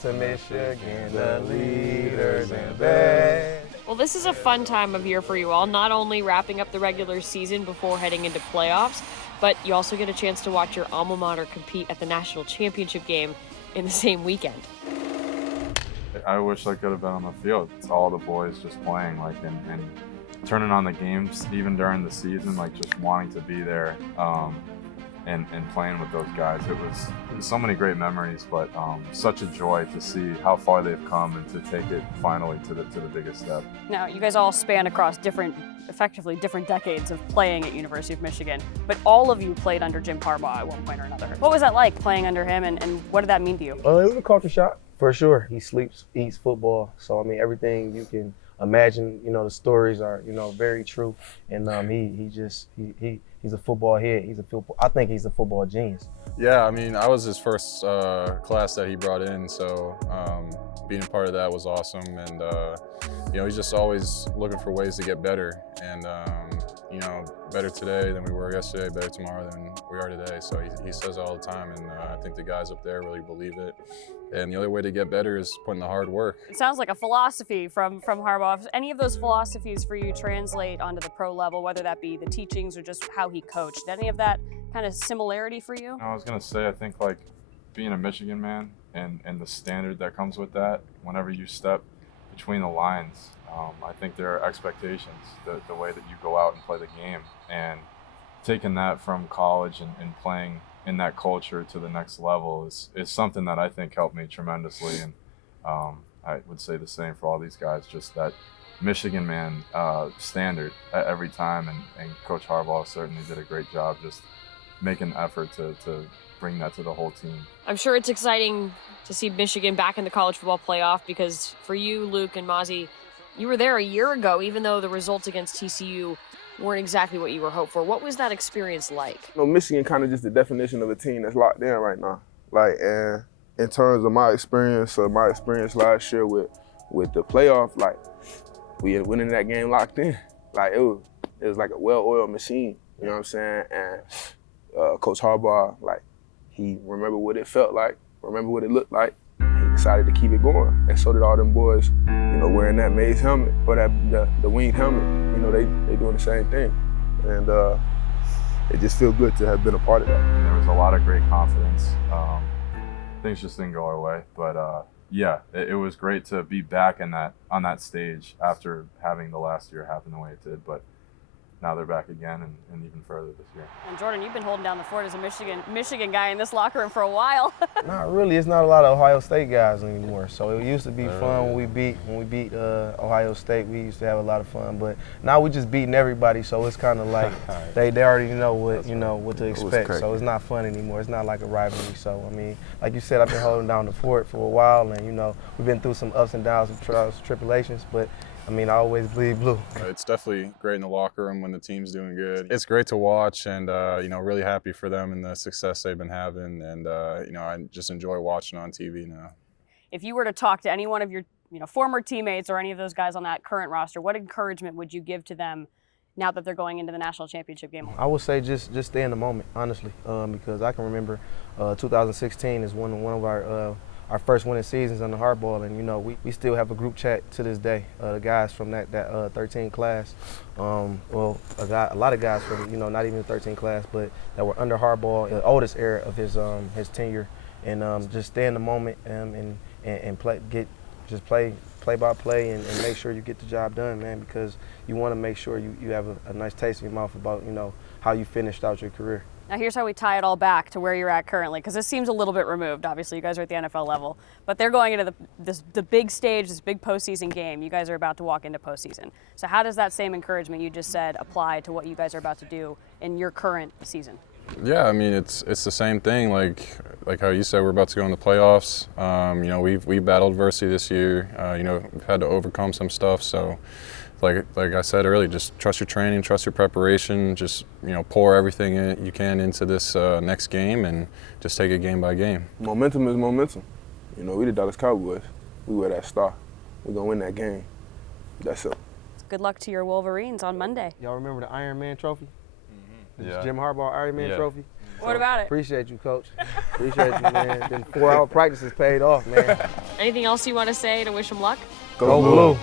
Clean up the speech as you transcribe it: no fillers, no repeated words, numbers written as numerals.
to Michigan, the leaders and best. Well, this is a fun time of year for you all, not only wrapping up the regular season before heading into playoffs, but you also get a chance to watch your alma mater compete at the national championship game in the same weekend. I wish I could have been on the field. It's all the boys just playing, and turning on the games, even during the season, just wanting to be there and playing with those guys. It was so many great memories, but such a joy to see how far they've come and to take it finally to the biggest step. Now, you guys all span across effectively different decades of playing at University of Michigan, but all of you played under Jim Harbaugh at one point or another. What was that like playing under him, and what did that mean to you? It was a culture shock, for sure. He sleeps, eats football, so everything you can imagine, the stories are, very true, and he's a football head. I think he's a football genius. Yeah, I was his first class that he brought in, so being a part of that was awesome. And he's just always looking for ways to get better, and better today than we were yesterday, better tomorrow than we are today. So he says it all the time, and I think the guys up there really believe it. And the only way to get better is putting the hard work. It sounds like a philosophy from Harbaugh. Any of those philosophies for you translate onto the pro level, whether that be the teachings or just how he coached? Did any of that kind of similarity for you? I was gonna say, I think being a Michigan man and the standard that comes with that, whenever you step between the lines, I think there are expectations, the way that you go out and play the game, and taking that from college and playing in that culture to the next level is something that I think helped me tremendously. And I would say the same for all these guys, just that Michigan man standard every time. And Coach Harbaugh certainly did a great job just making the effort to bring that to the whole team. I'm sure it's exciting to see Michigan back in the college football playoff, because for you, Luke and Mozzie, you were there a year ago, even though the results against TCU weren't exactly what you were hoped for. What was that experience like? Michigan kind of just the definition of a team that's locked in right now. And in terms of my experience last year with the playoff, we had winning that game locked in. It was like a well-oiled machine, you know what I'm saying? And Coach Harbaugh, he remembered what it felt like, remembered what it looked like. He decided to keep it going, and so did all them boys, wearing that Maze helmet or the winged helmet. They doing the same thing, and it just feels good to have been a part of that. There was a lot of great confidence. Things just didn't go our way, but it was great to be back on that stage after having the last year happen the way it did. But now they're back again, and even further this year. And Jordan, you've been holding down the fort as a Michigan guy in this locker room for a while. Not really. It's not a lot of Ohio State guys anymore. So it used to be fun when we beat Ohio State. We used to have a lot of fun, but now we just beating everybody. So it's kind of like they already know what to expect. So it's not fun anymore. It's not like a rivalry. So like you said, I've been holding down the fort for a while, and we've been through some ups and downs and trials and tribulations, but I always bleed blue. It's definitely great in the locker room when the team's doing good. It's great to watch, and really happy for them and the success they've been having. And I just enjoy watching on TV now. If you were to talk to any one of your former teammates or any of those guys on that current roster, what encouragement would you give to them now that they're going into the national championship game? I would say just stay in the moment, honestly, because I can remember 2016 is one of our first winning seasons under Harbaugh, and we still have a group chat to this day. The guys from that 13 class, a lot of guys from not even the 13 class, but that were under Harbaugh, the oldest era of his tenure, and just stay in the moment and play by play and make sure you get the job done, man, because you want to make sure you have a nice taste in your mouth about how you finished out your career. Now here's how we tie it all back to where you're at currently, because this seems a little bit removed. Obviously, you guys are at the NFL level, but they're going into the big stage, this big postseason game. You guys are about to walk into postseason. So how does that same encouragement you just said apply to what you guys are about to do in your current season? Yeah, it's the same thing. Like how you said, we're about to go in the playoffs. We've battled adversity this year. We've had to overcome some stuff. So, like I said earlier, just trust your training, trust your preparation. Just pour everything you can into this next game, and just take it game by game. Momentum is momentum. We the Dallas Cowboys. We wear that star. We're gonna win that game. That's it. Good luck to your Wolverines on Monday. Y'all remember the Iron Man trophy? Yeah. Jim Harbaugh Iron Man trophy. What about it? Appreciate you, Coach. Appreciate you, man. Them 4-hour practices paid off, man. Anything else you want to say to wish him luck? Go Blue.